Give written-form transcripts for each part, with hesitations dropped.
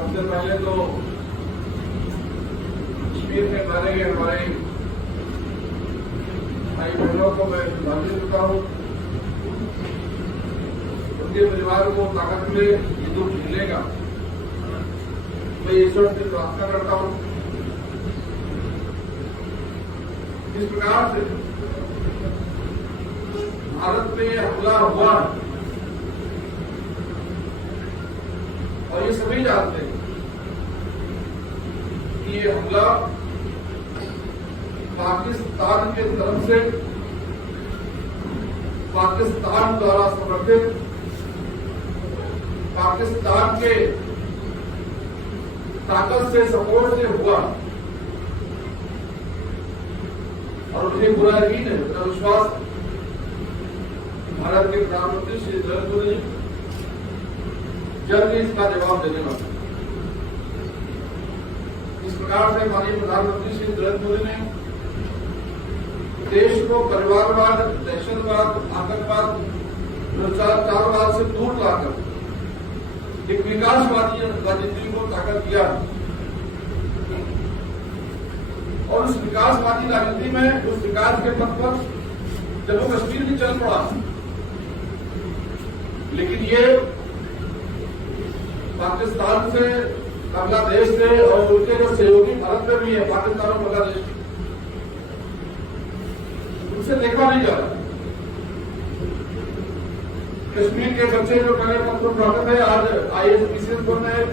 सबसे पहले तो कश्मीर में मारे गए हमारे भाई बहनों को मैं श्रद्धांजलि देता हूँ। उनके परिवार को ताकत मिले, ये दुख झेलेगा। मैं ईश्वर से प्रार्थना करता हूँ इस प्रकार से भारत में हमला हुआ और ये सभी जानते हैं कि ये हमला पाकिस्तान के तरफ से, पाकिस्तान द्वारा समर्थित, पाकिस्तान के ताकत से, सपोर्ट से हुआ। और मुझे बुरा यकीन है, मेरा विश्वास भारत के प्रधानमंत्री श्री नरेंद्र मोदी जल्द ही इसका जवाब देने वाले। इस प्रकार से माननीय प्रधानमंत्री श्री नरेंद्र मोदी ने देश को परिवारवाद, दहशतवाद, आतंकवाद, भ्रष्टाचारवाद से दूर लाकर एक विकासवादी राजनीति को ताकत दिया। और उस विकासवादी राजनीति में, उस विकास के पथ पर जम्मू कश्मीर भी चल पड़ा। लेकिन ये पाकिस्तान से, बांग्लादेश से और उनके जो सहयोगी भारत में भी है, पाकिस्तान और बांग्लादेश, उनसे देखा नहीं जा रहा। कश्मीर के बच्चे जो पहले पत्र प्राप्त है, आज IAS PCS बन रहे हैं,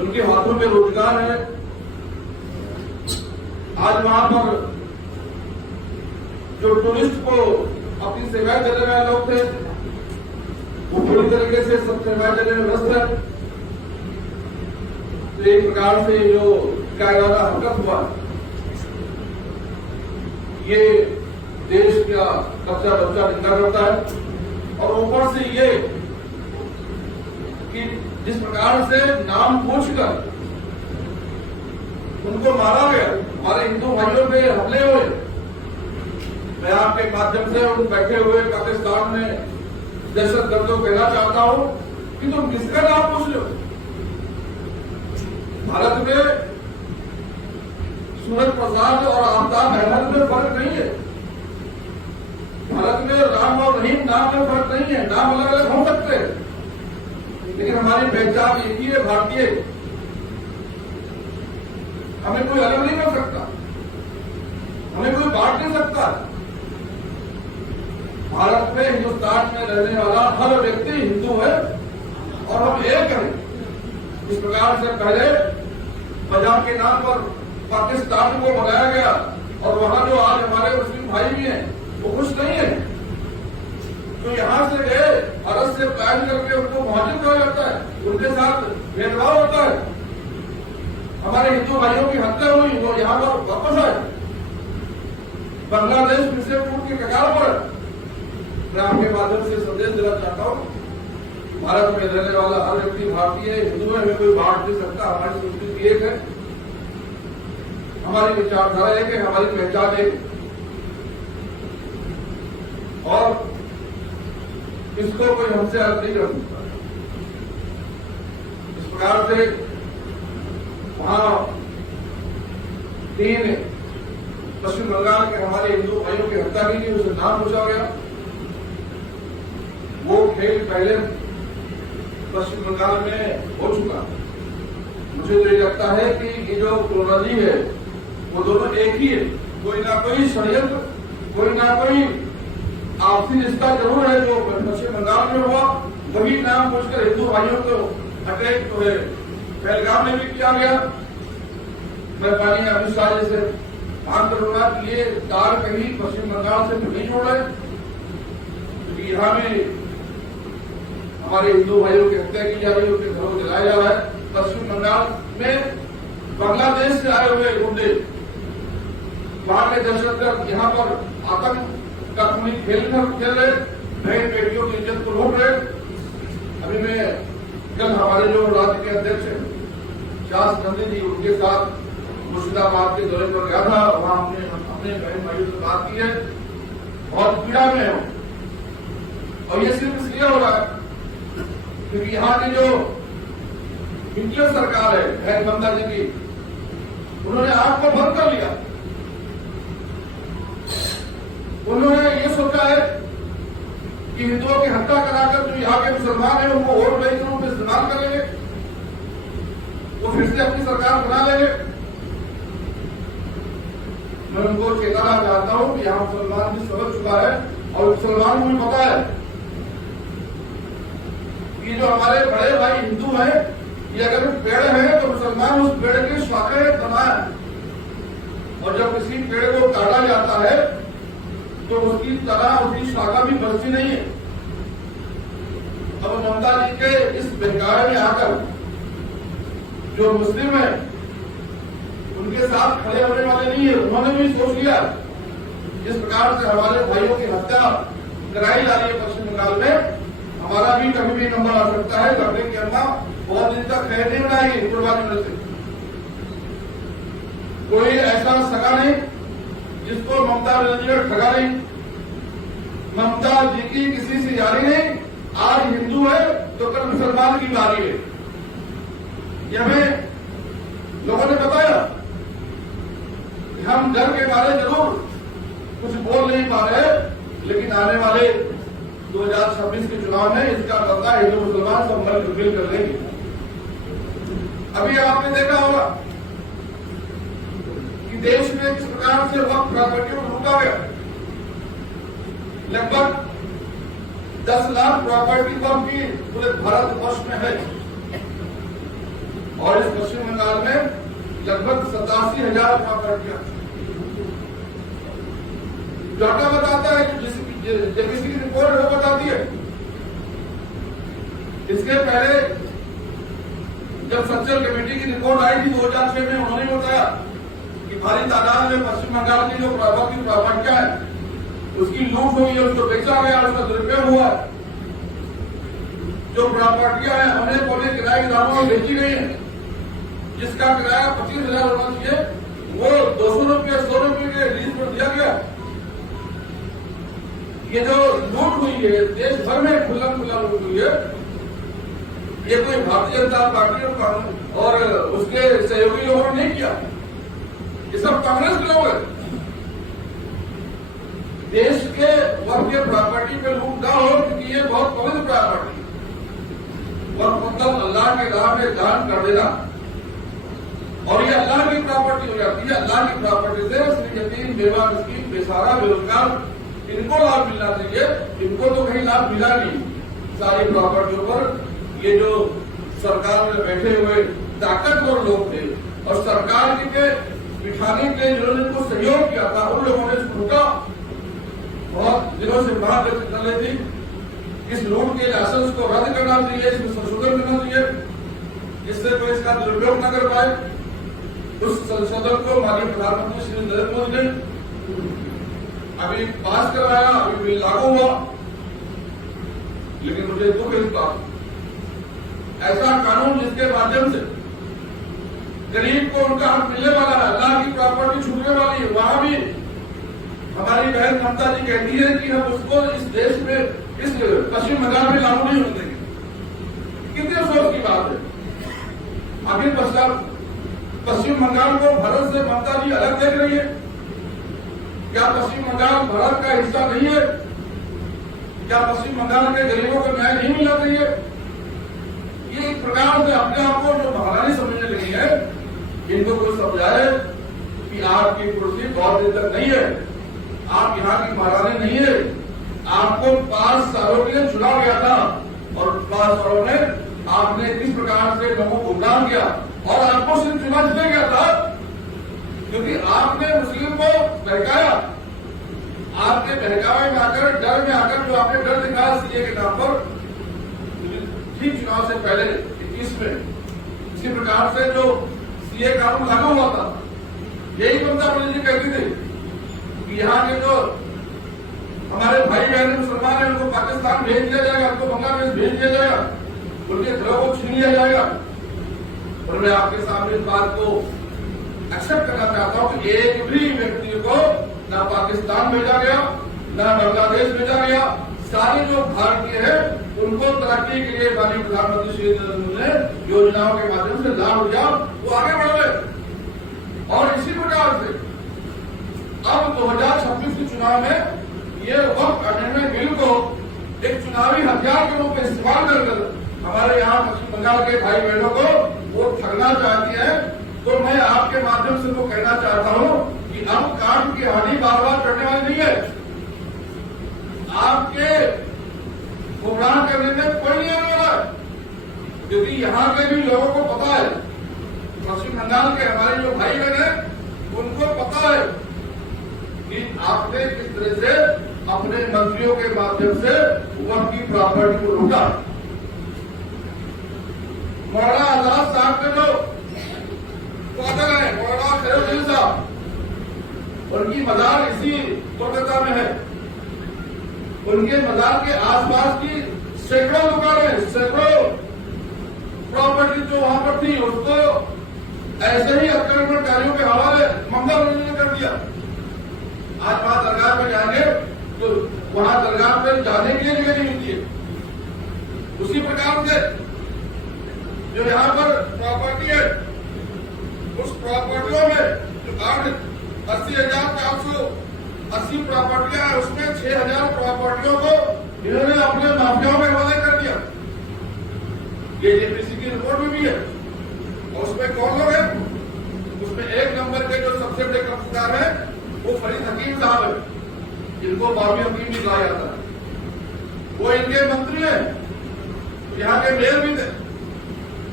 उनके हाथों में रोजगार है। आज वहां पर जो टूरिस्ट को अपनी सेवाएं देने वाले लोग थे, वो पूरी तरीके से सब सेवाएं देने में व्यस्त है। तो एक प्रकार से जो कायराना हरकत हुआ, ये देश का कच्चा बच्चा निंदा करता है। और ऊपर से ये कि जिस प्रकार से नाम पूछकर उनको मारा गया, हमारे हिंदू भाइयों पे हमले हुए। मैं आपके माध्यम से उन बैठे हुए पाकिस्तान में दहशतगर्दों को कहना चाहता हूं कि तुम किसका नाम पूछ लो। भारत में सूरज प्रसाद और आफ्ताब अहमद में फर्क नहीं है। भारत में राम और रहीम नाम में फर्क नहीं है। नाम अलग अलग हो सकते हैं, लेकिन हमारी पहचान एक ही है, भारतीय। हमें कोई अलग नहीं कर सकता, हमें कोई बांट नहीं सकता। भारत में, हिंदुस्तान में रहने वाला हर व्यक्ति हिंदू है और हम एक हैं। इस प्रकार से पहले पंजाब के नाम पर पाकिस्तान को बनाया गया और वहां जो आज हमारे मुस्लिम भाई भी हैं वो खुश नहीं है। तो यहां से गए, अरब से प्लान करके उनको मुहाजिर कहा जाता है, उनके साथ भेदभाव होता है। हमारे हिंदू भाइयों की हत्या हुई, वो यहां पर वापस आए। बांग्लादेश फिर से टूट के कगार पर। मैं आपके माध्यम से संदेश देना चाहता हूं, भारत में रहने वाला हर व्यक्ति भारतीय है, हिंदू है, हमें कोई बांट नहीं सकता। हमारी संस्कृति एक है, हमारी विचारधारा एक है, हमारी पहचान एक है। और इसको कोई हमसे अलग नहीं कर सकता। इस प्रकार से वहां 3 पश्चिम बंगाल के हमारे हिंदू भाइयों की हत्या की गई, उसे नाम पूछा गया। वो खेल पहले पश्चिम बंगाल में हो चुका। मुझे तो ये लगता है कि ये जो क्रोनोलॉजी है वो दोनों एक ही है। कोई ना कोई षड्यंत्र, कोई ना कोई आपसी रिश्ता जरूर है जो पश्चिम बंगाल में हुआ। वही नाम पूछकर हिंदू भाइयों को अटैक तो है पहलगाम में भी किया गया। मैं माननीय अमित शाह जी से मांग करूंगा कि ये तार कहीं पश्चिम बंगाल से नहीं जोड़ रहे, क्योंकि यहाँ में हमारे हिंदू भाइयों की हत्या की जा रही है, उनके घरों जलाया जा रहा है। पश्चिम बंगाल में बांग्लादेश से आए हुए गुंडे, वहां के दहशतगर्द यहाँ पर आतंक का खूनी खेल रहे, बहन बेटियों की इज्जत को लूट रहे। अभी मैं कल हमारे जो राज्य के अध्यक्ष हैं शास नंदी जी, उनके साथ मुर्शिदाबाद के दौरे पर गया था। वहां हमने अपने बहन भाइयों से बात की है, बहुत पीड़ा में है। और ये सिर्फ इसलिए हो रहा है क्योंकि यहाँ के जो हिटलर सरकार है ममता जी की, उन्होंने आंख को बंद कर लिया। उन्होंने ये सोचा है कि हिंदुओं की हत्या कराकर जो यहाँ के मुसलमान हैं उनको वोट बैंक के रूप में इस्तेमाल करेंगे, वो फिर से अपनी सरकार बना लेंगे। मैं उनको चेताना चाहता हूं कि यहाँ मुसलमान भी समझ चुका है और मुसलमान को भी पता है कि जो हमारे बड़े भाई हिंदू हैं, ये अगर पेड़ है तो मुसलमान उस पेड़ की शाखाएं तनाए, और जब किसी पेड़ को काटा जाता है तो उसकी तना, उसकी शाखा भी बचती नहीं है। अब ममता जी के इस बहकावे में आकर जो मुस्लिम है उनके साथ खड़े होने वाले नहीं है। उन्होंने भी सोच लिया जिस प्रकार से हमारे भाइयों की हत्या कराई जा रही है पश्चिम बंगाल में, हमारा भी कभी भी नंबर आ सकता है। लड़ने के अंदर बहुत दिन तक खैर नहीं बनाएगी पूर्वाधिकारी से। कोई ऐसा सगा नहीं जिसको ममता बनर्जी ने ठगा नहीं। ममता जी की किसी से यारी नहीं। आज हिंदू है तो कल मुसलमान की बारी है। ये हमें लोगों ने बताया। हम डर के बारे जरूर कुछ बोल नहीं पा रहे, लेकिन आने वाले 2026 के चुनाव में इसका बदला हिंदू मुसलमान सब मिलकर कर लेंगे। अभी आपने देखा होगा कि देश में किस प्रकार से वक्त प्रॉपर्टी को लूटा गया। लगभग 10 लाख प्रॉपर्टी की पूरे भारतवर्ष में है, और इस पश्चिम बंगाल में लगभग 87,000 प्रॉपर्टियां। डाटा बताता है कि किसी की रिपोर्ट वो बताती है। इसके पहले जब सच्चर कमेटी की रिपोर्ट आई थी 2006 में, उन्होंने बताया कि भारी तादाद में पश्चिम बंगाल की जो प्रॉपर्टियां है उसकी लूट हुई है, उसको बेचा गया, उसका दुरुपयोग हुआ। जो प्रॉपर्टियां हैं हमने पौने किराए के दामों में बेची गई है, जिसका किराया 25,000 होना चाहिए वो 200 रुपये 100 रुपये के लीज पर दिया गया। ये जो लूट हुई है देश भर में खुल्लम खुल्ला लूट हुई है, ये कोई भारतीय जनता पार्टी और उसके सहयोगी लोगों ने नहीं किया, ये सब कांग्रेस के लोग हैं। देश के वर्ग के प्रॉपर्टी पे लूट ना हो, क्योंकि ये बहुत पवित्र प्रॉपर्टी, वर्ग मतलब अल्लाह के राह में दान कर देना, और ये अल्लाह की प्रॉपर्टी हो जाती है। अल्लाह की प्रॉपर्टी से सिर्फ यतीम, बेवा, मिस्कीन, बेसहारा, बेरोजगार इनको लाभ मिलना चाहिए। इनको तो कहीं लाभ मिला नहीं। सारी प्रॉपर्टियों पर ये जो सरकार में बैठे हुए ताकतवर लोग थे और सरकार के बिठाने के लिए जिन्होंने इनको सहयोग किया था, उन लोगों ने इसको रोका। बहुत दिनों से बात चल रही थी इस लूट के लाइसेंस को रद्द करना चाहिए, इसमें संशोधन करना चाहिए जिससे कोई इसका दुरुपयोग न कर पाए। उस संशोधन को माननीय प्रधानमंत्री श्री नरेंद्र मोदी ने अभी पास करवाया, अभी भी लागू हुआ। लेकिन मुझे दुख इस बात, ऐसा कानून जिसके माध्यम से गरीब को उनका हक मिलने वाला है, अल्लाह की प्रॉपर्टी छूटने वाली है, वहां भी हमारी बहन ममता जी कहती है कि हम उसको इस देश में, इस पश्चिम बंगाल में लागू नहीं होने देंगे। कितने अफसोस की बात है। आखिर पश्चिम बंगाल को भारत से ममता जी अलग देख रही है। क्या पश्चिम बंगाल भारत का हिस्सा नहीं है? क्या पश्चिम बंगाल के गरीबों को न्याय नहीं मिलना चाहिए? ये एक प्रकार से अपने आप को जो महारानी समझने लगी है, इनको कोई समझाए कि आपकी कुर्सी बहुत दिन तक नहीं है, आप यहाँ की महारानी नहीं है। आपको 5 सालों के लिए चुना गया था और 5 सालों में आपने किस प्रकार से लोगों को गुमराह किया, और आपको सिर्फ चुना जितने गया था क्योंकि आपने मुस्लिम को बहकाया। आपके बहकावे में आकर, डर में आकर जो आपने डर दिखाया सीए के नाम पर, ठीक चुनाव से पहले 21 में इसी प्रकार से जो सीए कानून लागू हुआ था, यही ममता बनर्जी कहती थी कि यहाँ के जो हमारे भाई बहन मुसलमान हैं उनको पाकिस्तान भेज दिया जाएगा, उनको बांग्लादेश भेज दिया जाएगा, उनके घरों को छीन लिया जाएगा। और मैं आपके सामने इस बात को एक्सेप्ट करना चाहता हूं कि एक भी व्यक्ति को ना पाकिस्तान भेजा गया, ना बांग्लादेश भेजा गया। सारे जो भारतीय है उनको तरक्की के लिए माननीय प्रधानमंत्री श्री नरेंद्र मोदी ने योजना योजनाओं के माध्यम से लाभ उठाओ, वो आगे बढ़ रहे। और इसी प्रकार से अब 2026 के चुनाव में ये वक्त अमेंडमेंट बिल को एक चुनावी हथियार के रूप में इस्तेमाल कर हमारे यहाँ पश्चिम बंगाल के भाई बहनों को वो ठगना चाहती है। तो मैं आपके माध्यम से वो कहना चाहता हूँ कि अब कांड की हानि बार बार करने वाली नहीं है। आपके गुमराह करने में कोई नहीं होने वाला है, क्योंकि यहाँ के भी लोगों को पता है, पश्चिम बंगाल के हमारे जो भाई बहन है उनको पता है कि आपने किस तरह से अपने मंत्रियों के माध्यम से वक्त की प्रॉपर्टी को लूटा। मौलाना आजाद साहब के जो फादर है मौलाना खैरुद्दीन साहब, उनकी मजार इसी कोलकाता में है। उनके मजार के आसपास की सैकड़ों दुकानें, सैकड़ों प्रॉपर्टी जो वहां पर थी उसको ऐसे ही आक्रमणकारियों के हवाले ममता बनर्जी ने कर दिया। आज वहां दरगाह में जाएंगे तो वहां दरगाह पे जाने के लिए जगह नहीं मिलती है। उसी प्रकार से जो यहाँ पर प्रॉपर्टी है, उस प्रॉपर्टियों में जो 80,480 प्रॉपर्टियां हैं, उसमें 6,000 प्रॉपर्टियों को इन्होंने अपने माफियाओं में हवाले कर दिया। ये जेपीसी की रिपोर्ट में भी है। और उसमें कौन लोग हैं? उसमें एक नंबर के जो सबसे बड़े कब्जेदार है वो फरीद हकीम साहब है, जिनको बाबी हकीम भी कहा जाता है। वो इनके मंत्री हैं, यहाँ के मेयर भी थे।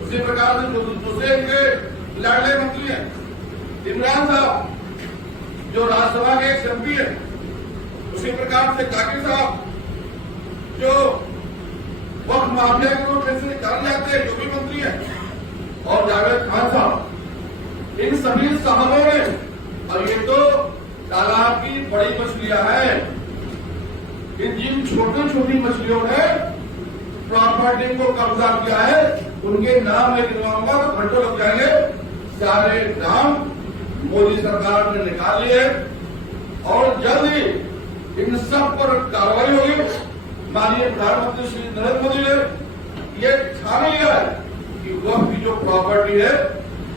उसी प्रकार से दूसरे इनके लाडले मंत्री हैं इमरान साहब, जो राज्यसभा के एक एमपी है। उसी प्रकार से काकी साहब, जो वक्त माफिया के रूप में से निकाल जाते हैं, जो भी मंत्री हैं। और जावेद खान साहब, इन सभी साहबों ने, और ये तो तालाब की बड़ी मछलियां हैं, इन जिन छोटी छोटी मछलियों ने प्रॉपर्टी को कब्जा किया है उनके नाम में गिनवाऊंगा तो घंटों लग जाएंगे। सारे नाम मोदी सरकार ने निकाल लिए और जल्द ही इन सब पर कार्रवाई होगी। माननीय प्रधानमंत्री श्री नरेंद्र मोदी ने ये ठान लिया है कि वक्त की जो प्रॉपर्टी है,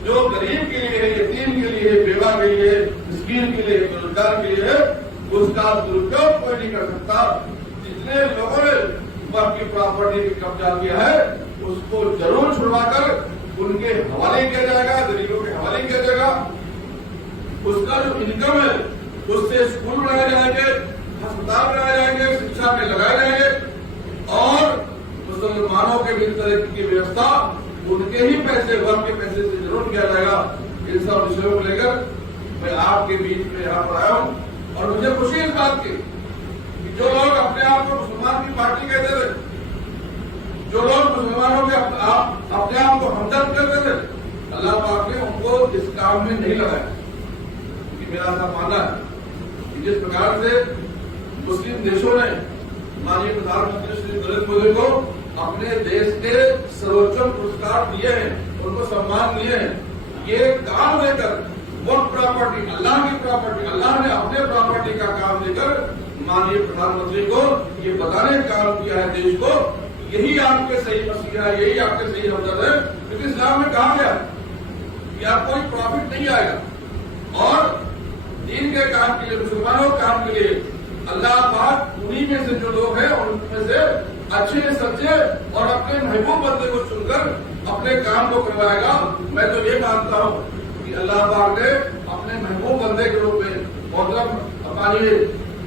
जो गरीब के लिए है, यतीम के लिए, बेवा के लिए, मिस्कीन के लिए, बेरोजगार के लिए है, उसका दुरुपयोग कोई नहीं कर सकता। जितने लोगों ने वक्त की प्रॉपर्टी पे कब्जा किया है उसको जरूर छुड़वाकर उनके हवाले किया जाएगा, गरीबों के हवाले किया जाएगा। उसका जो इनकम है उससे स्कूल बनाए जाएंगे, अस्पताल बनाए जाएंगे, शिक्षा में लगाए जाएंगे और मुसलमानों के भी तरह की व्यवस्था उनके ही पैसे, वक्त के पैसे से जरूर किया जाएगा। इन सब विषयों को लेकर मैं आपके बीच में यहाँ पर आया हूँ और मुझे खुशी इस बात की कि जो लोग अपने आप को मुसलमान की पार्टी कहते थे, जो लोग मुसलमानों के अपने आप को हमदर्द करते थे, अल्लाह पाक ने उनको इस काम में नहीं लगाया। क्योंकि मेरा ऐसा मानना है कि जिस प्रकार से मुस्लिम देशों ने माननीय प्रधानमंत्री श्री नरेंद्र मोदी को अपने देश के सर्वोच्च पुरस्कार दिए हैं, उनको सम्मान दिए हैं, ये काम देकर वक्त प्रॉपर्टी, अल्लाह की प्रॉपर्टी, अल्लाह ने अपने प्रॉपर्टी का काम देकर माननीय प्रधानमंत्री को ये बताने का काम किया है देश को, यही आपके सही मसीहा है, यही आपके सही हमदर्द है। क्योंकि इस्लाम में कहा गया कि आपको कोई प्रॉफिट नहीं आएगा और दीन के काम के लिए, मुसलमानों के काम के लिए अल्लाह पाक उन्हीं में से जो लोग हैं उनमें से अच्छे सच्चे और अपने महबूब बंदे को चुनकर अपने काम को करवाएगा। मैं तो ये मानता हूँ कि अल्लाह पाक ने अपने महबूब बंदे के रूप में मोहतरम माननीय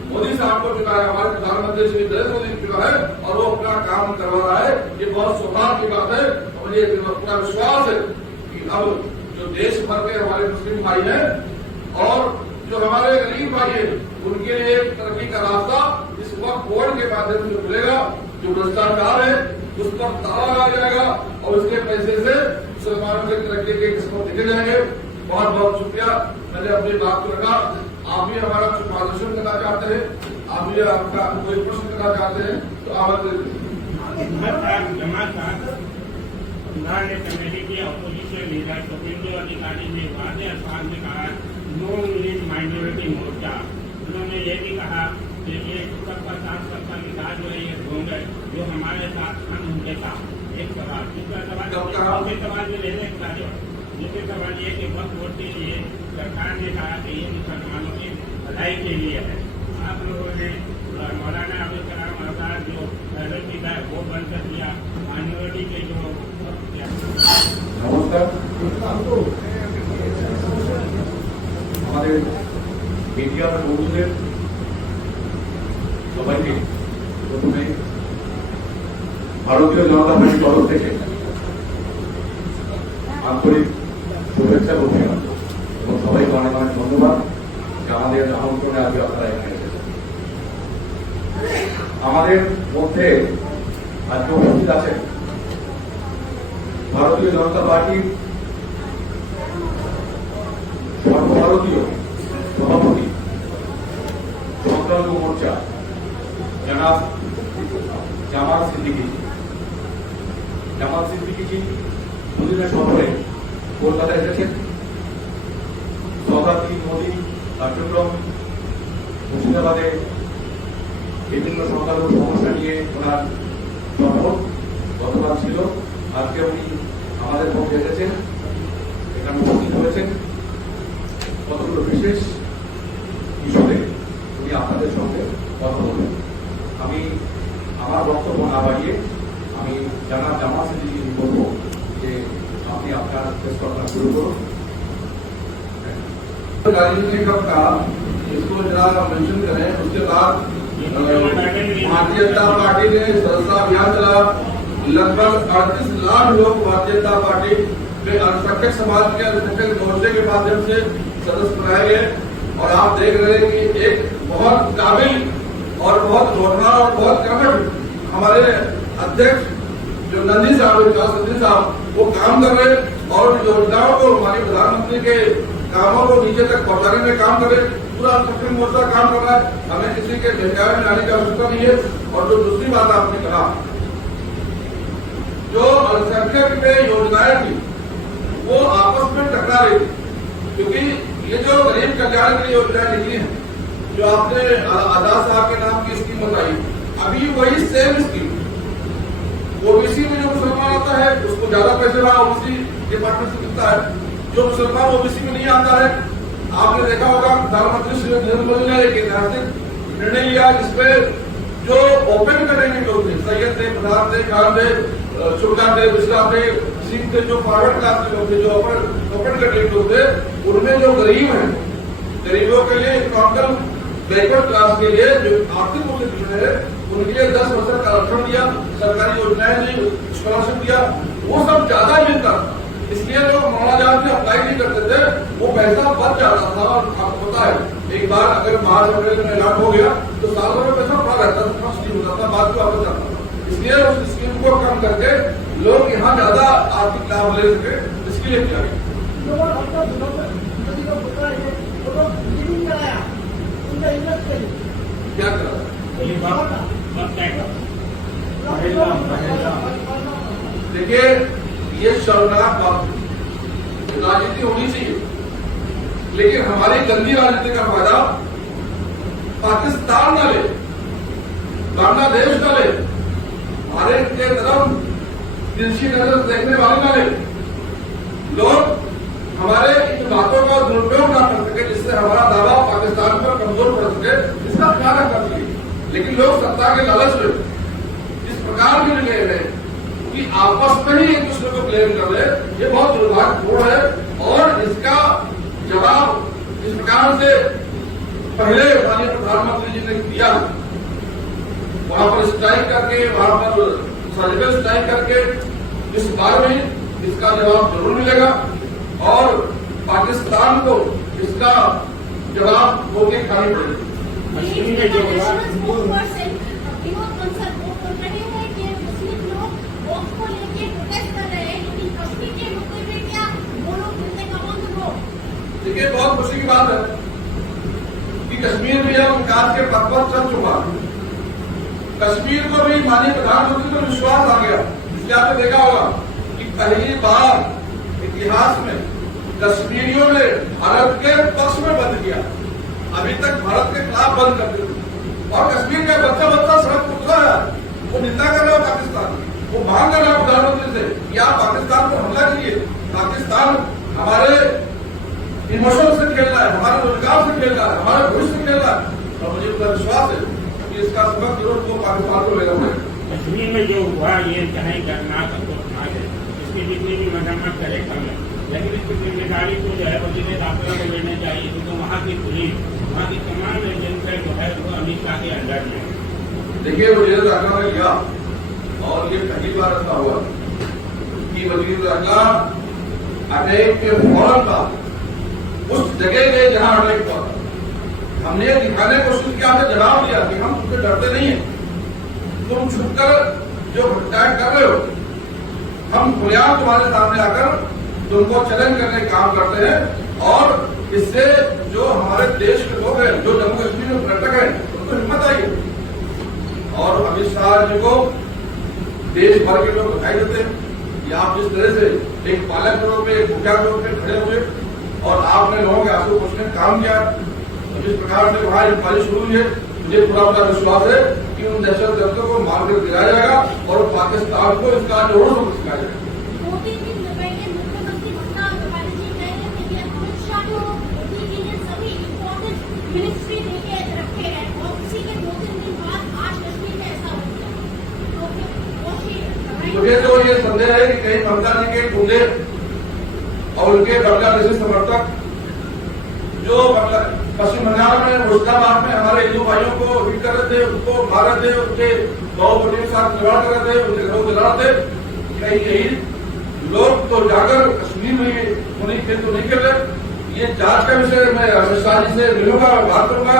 मोदी साहब को चुना है, हमारे प्रधानमंत्री श्री नरेंद्र मोदी को चुना है और वो अपना काम करवा रहा है। ये बहुत सौभाग्य की बात है और मुझे पूरा विश्वास है कि अब जो देश भर के हमारे मुस्लिम भाई हैं और जो हमारे गरीब भाई हैं उनके लिए एक तरक्की का रास्ता इस वक्त बोर्ड के माध्यम से खुलेगा। जो भ्रष्टाचार है उस पर ताला लगाया जाएगा और उसके पैसे से मुसलमानों के तरक्की के किस्मत दिखे जाएंगे। बहुत बहुत शुक्रिया, मैंने अपनी बात को रखा। आप भी हमारा कुछ मार्गदर्शन करना चाहते हैं, आप भी आपका कोई प्रश्न करना चाहते हैं तो आमंत्रित कमेटी के अपोजिशन लीडर सुप्रीम अधिकारी ने वादे अल्फाज में कहा नो मुस्लिम माइनॉरिटी मोर्चा। उन्होंने ये भी कहा कि ये 50% विकास जो है ये ढोंग है, जो हमारे साथ हम उनके साथ एक सवाल, दूसरा सवाल कब कहा? दूसरे सवाल में लेने के बाद दूसरे सवाल ये कि वक्त वोट के लिए सरकार ने कहा कि ये मुसलमानों की भलाई के लिए है। आप लोगों ने मौलाना अबुल कलाम आजाद जो एलएलबी का वो बंद कर दिया, माइनॉरिटी के जो নমস্কার। আমাদের মিডিয়ার বন্ধুদের সবাইকে প্রথমে ভারতীয় জনতা পার্টির তরফ থেকে আন্তরিক শুভেচ্ছা অভিনন্দন এবং সবাইকে অনেক অনেক ধন্যবাদ যে আমাদের আমন্ত্রণে আজকে আপনারা এখানে এসেছেন। আমাদের মধ্যে আজকে উপস্থিত আছেন ভারতীয় জনতা পার্টির সর্বভারতীয় সভাপতি সংখ্যালঘু মোর্চা জনাব জামাল সিদ্দিকী দুদিনের সফরে কলকাতা এসেছেন। শতাব্দী মোদী কার্যক্রম মুর্শিদাবাদে বিভিন্ন সংখ্যালঘু সমস্যা নিয়ে ওনার সফর গতকাল ছিল। আজকে উনি আমাদের মধ্যে এসেছেন, এখানে উপস্থিত হয়েছেন। কতগুলো বিশেষ ইস্যুতে উনি আপনাদের সঙ্গে কথা বলবেন। আমি আমার বক্তব্য না বাড়িয়ে আমি জানাব জামাল সিদ্দিকী বলবো যে আপনি আপনার প্রেস কনফারেন্স শুরু করুন। राजनीति कब कहा इसको जरा मेंशन करें। उसके बाद भारतीय जनता पार्टी ने सदस्यता अभियान चला। लगभग 38 लाख लोग भारतीय जनता पार्टी में अल्पसंख्यक समाज के अल्पसंख्यक मोर्चे के माध्यम से सदस्य बनाए गए। और आप देख रहे हैं कि एक बहुत काबिल और बहुत रोजगार और बहुत कर्मठ हमारे अध्यक्ष जो नंदी साहब वो काम कर रहे हैं और योजनाओं को हमारे प्रधानमंत्री के कामों को नीचे तक पहुंचाने में काम करे। पूरा अल्पसंख्यक मोर्चा काम कर रहा है। हमें किसी के बहकावे में आने की आवश्यकता नहीं है। और जो दूसरी बात आपने कहा, जो अल्पसंख्यक में योजनाएं थी वो आपस में टकरा रही थी, क्योंकि ये जो गरीब कल्याण की योजनाएं निकली हैं, जो आपने आजाद साहब के नाम की स्कीम बताई, अभी वही सेम स्कीम ओबीसी में जो मुसलमान आता है उसको ज्यादा पैसे वहां ओबीसी डिपार्टमेंट से मिलता है। जो मुसलमान ओबीसी में नहीं आता है, आपने देखा होगा प्रधानमंत्री श्री नरेंद्र मोदी ने एक ऐतिहासिक निर्णय लिया जिसपे जो ओपन कैटेगरी लोग थे, सैयद थे, प्रधान थे, खान थे, सुल्तान थे, मिश्रा थे, सिख थे, जो फॉरवर्ड क्लास के लोग थे, जो ओपन कैटेगरी लोग थे, उनमें जो गरीब हैं, गरीबों के लिए इकोनॉमिकल बैकवर्ड क्लास के लिए जो आर्थिक रूप से पिछड़े हैं उनके लिए 10% का आरक्षण दिया, सरकारी योजनाएं दी, स्कॉलरशिप दिया, वो सब ज्यादा मिलता। इसलिए जो मौलाना से अप्लाई नहीं करते थे वो पैसा बच जाता था। और आपको पता है एक बार अगर मार्च अप्रैल में ऐलान हो गया तो साल भर में पैसा पड़ा रहता था, फर्स्ट नहीं होता था, बाद में वापस जाता था। इसलिए उस स्कीम को कम करके लोग यहाँ ज्यादा आर्थिक लाभ ले सके, इसके लिए किया गया। क्या करा देखिए, ये शर्मनाक बात, राजनीति होनी चाहिए, लेकिन हमारी गंदी राजनीति का फायदा पाकिस्तान न ले, बांग्लादेश न ले, भारत के तरफ तिरछी नजर देखने वाले न ले। लोग हमारे इन बातों का दुरुपयोग न कर सके जिससे हमारा दावा पाकिस्तान पर कमजोर पड़ सके, इसका ख्याल रखना चाहिए। लेकिन लोग सत्ता के लालच में इस प्रकार की निर्णय लें कि आपस में ही एक दूसरे को ब्लेम कर ले, ये बहुत दुर्भाग्यपूर्ण है। और इसका जवाब इस प्रकार से पहले माननीय प्रधानमंत्री जी ने दिया, वहां पर स्ट्राइक करके, वहां पर सर्जिकल स्ट्राइक करके, इस बार में इसका जवाब जरूर मिलेगा और पाकिस्तान को इसका जवाब होके खानी पड़ेगी। देखिए, बहुत खुशी की बात है कि कश्मीर भी अब विकास के पथ पर चल चुका है। कश्मीर को भी माननीय प्रधानमंत्री को विश्वास आ गया। इसलिए आपने देखा होगा कि पहली बार इतिहास में कश्मीरियों ने भारत के पक्ष में बंद किया। अभी तक भारत के खिलाफ बंद करते थे और कश्मीर का बच्चा सड़क पर उतरा है, वो निंदा कर रहा है पाकिस्तान की। वो मांग कर रहा है प्रधानमंत्री से कि आप पाकिस्तान पर हमला कीजिए। पाकिस्तान हमारे इमोशन से खेल रहा है, हमारे रोजगार से खेल रहा है, हमारे भविष्य से खेल रहा है, और मुझे पूरा विश्वास है कि इसका सबक जरूर वो पाकिस्तान को लेना पड़ेगा। कश्मीर में जो हुआ ये चाहे करना खतरनाक है, इसकी जितनी भी मजम्मत करे कम है, लेकिन इसकी जिम्मेदारी को जो है वजीर दाखिला को लेना चाहिए, क्योंकि वहाँ की पुलिस, वहाँ की तमाम एजेंसियाँ जो है वो अमित शाह के अंडर में है। देखिए वजीर दाखिला ने लिया, और ये पहली बार ऐसा हुआ कि वजीर दाखिला अटैक के फौरन बाद उस जगह गए जहां अटैक हुआ। हमने दिखाने की कोशिश किया, हमने जवाब दिया कि हम तुमसे डरते नहीं है, तुम छुपकर जो अटैक कर रहे हो, हम खुलेआम तुम्हारे सामने आकर तुमको चैलेंज करने का काम करते हैं, और इससे जो हमारे देश के लोग हैं, जो जम्मू कश्मीर में पर्यटक हैं, उनको हिम्मत आई है। और अमित शाह जी को देश भर के लोग दिखाई देते हैं कि आप जिस तरह से एक पालक के रूप में, एक मुखिया के रूप में खड़े हुए और आपने लोगों के आंसू पोंछने का काम किया। तो जिस प्रकार से वहां इंक्वायरी शुरू हुई है, मुझे पूरा विश्वास है कि उन दहशतगर्दों को मार कर गिराया जाएगा और पाकिस्तान को इसका जोड़ सबक सिखाया जाएगा। 2-3 दिन पहले मुख्यमंत्री ममता बनर्जी जी कह रहे थे कि अमित शाह जो मोदी जी ने सभी इम्पोर्टेंट मिनिस्ट्री देके रखे हैं, और उसी के 2-3 दिन बाद आज कश्मीर में ऐसा हो गया। तो फिर मुझे तो ये संदेह है कि कहीं ममता जी के गुंडे और उनके बांग्लादेशी समर्थक जो पश्चिम बंगाल में मुर्शिदाबाद में हमारे हिंदू भाइयों को हिट कर रहे थे, उनको मार रहे थे, उनके बहुपति के साथ खिलवाड़ कर रहे थे, उनके घरों को जला रहे थे, कहीं कहीं लोग तो जाकर कश्मीर में उन्हीं खेल तो नहीं कर रहे। ये जांच का विषय मैं अमित शाह जी से मिलूंगा, बात करूंगा,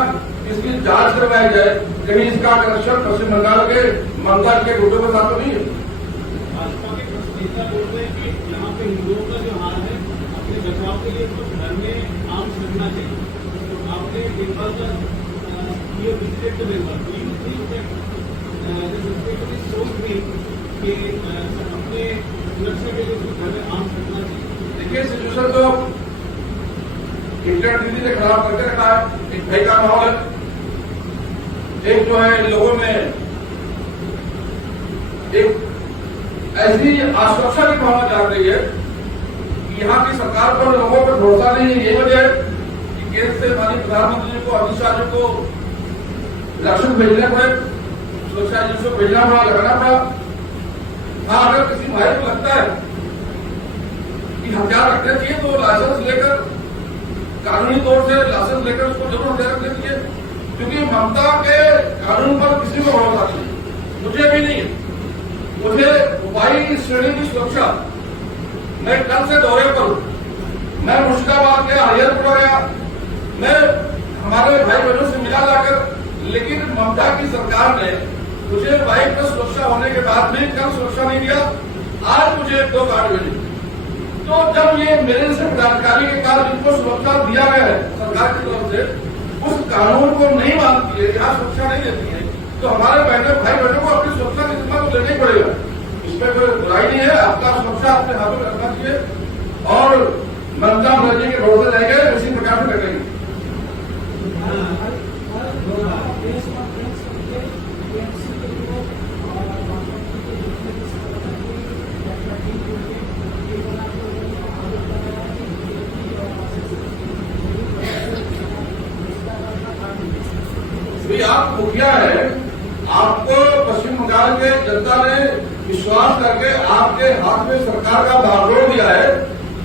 इसकी जांच करवाई जाए, कहीं इसका कनेक्शन पश्चिम बंगाल के ममता के गुटों के साथ तो नहीं है। भाजपा के कुछ नेता बोल रहे हैं कि यहाँ पे हिंदुओं का जो हाल है, अपने बचाव के लिए कुछ घर में आर्म्स रखना चाहिए। तो आपने बेंगाल का ये विजिट टू बेंगाल सोच भी कि अपने सुरक्षा के लिए घर में आर्म्स रखना चाहिए। देखिए सिचुएशन तो इंटरनेट दीदी ने खराब करके रखा है। एक भय का माहौल है, एक जो है लोगों में एक ऐसी आश्वासन की भावना जाग रही है कि यहाँ की सरकार पर लोगों पर भरोसा नहीं है। यही वजह है कि केंद्र से माननीय प्रधानमंत्री जी को, अमित शाह जी को लक्षण भेजने पड़े, सुरक्षा एजेंसियों को भेजना पड़ा, लगाना पड़ा। हाँ, अगर किसी भाई को लगता है कि हथियार रखने चाहिए तो लाइसेंस लेकर, कानूनी तौर से लाइसेंस लेकर उसको जरूर हथियार रखने चाहिए, क्योंकि ममता के कानून पर किसी को भरोसा नहीं, मुझे भी नहीं है। मुझे वायु श्रेणी की सुरक्षा, मैं कल से दौरे पर हूं, मैं मुर्शिदाबाद गया, हरिहरपुर गया, मैं हमारे भाई बहनों से मिला जाकर, लेकिन ममता की सरकार ने मुझे वायु पर सुरक्षा होने के बाद भी कल सुरक्षा नहीं दिया। आज मुझे 2 कार्ड मिले। तो जब ये मेरे से पदाधिकारी के कार्ड जिनको सुरक्षा दिया गया है सरकार की तरफ से, उस कानून को नहीं मानती है, यहाँ सुरक्षा नहीं देती है, तो हमारे भाई बहनों को अपनी सुरक्षा की जिम्मा तो लेना ही पड़ेगा। इसमें कोई बुराई नहीं है, आपका सुरक्षा अपने हाथों में रखना चाहिए, और ममता बनर्जी के भरोसे रहेंगे, इसी प्रकार से लगेंगे। आप मुखिया है, आपको पश्चिम बंगाल के जनता ने विश्वास करके आपके हाथ में सरकार का बागडोर दिया है,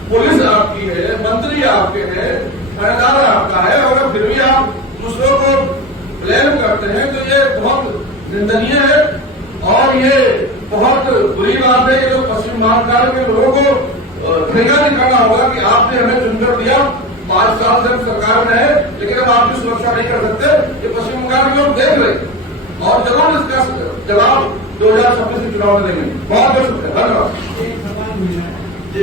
पुलिस आपकी है, मंत्री आपके हैं, थानेदार आपका है, और फिर भी आप दूसरों को ब्लेम करते हैं, तो ये बहुत निंदनीय है और ये बहुत बुरी बात है। जो पश्चिम बंगाल के लोगों को ठेका निकालना होगा कि आपने हमें चुनकर दिया, 5 साल से हम सरकार में है, लेकिन अब आपकी सुरक्षा नहीं कर सकते। ये पश्चिम बंगाल के लोग देख रहे और जरूर इसका जवाब 2026 के चुनाव में देंगे। बहुत बहुत शुक्रिया, धन्यवाद। जी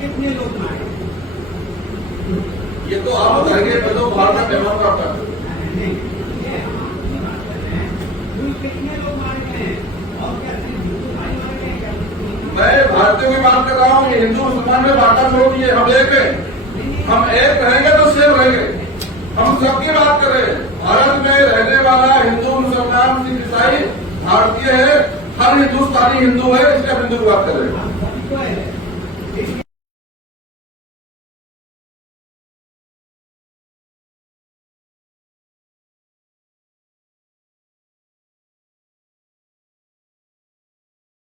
कितने लोग मारे? ये तो आप बताएंगे, मैं तो बाहर का मेहमान करता हूँ। कितने लोग मारे गए और क्या मैं भारतीयों की बात कर रहा हूँ, ये हिंदू मुसलमान में बांटा छोड़ दिए, हम एक हैं, हम एक रहेंगे तो सेम रहेंगे, हम सबकी बात कर रहे हैं। भारत में रहने वाला हिंदू, मुसलमान, सिख, ईसाई भारतीय है, हर हिंदुस्तानी हिंदू है, इसलिए आप हिंदू की बात कर रहे हैं।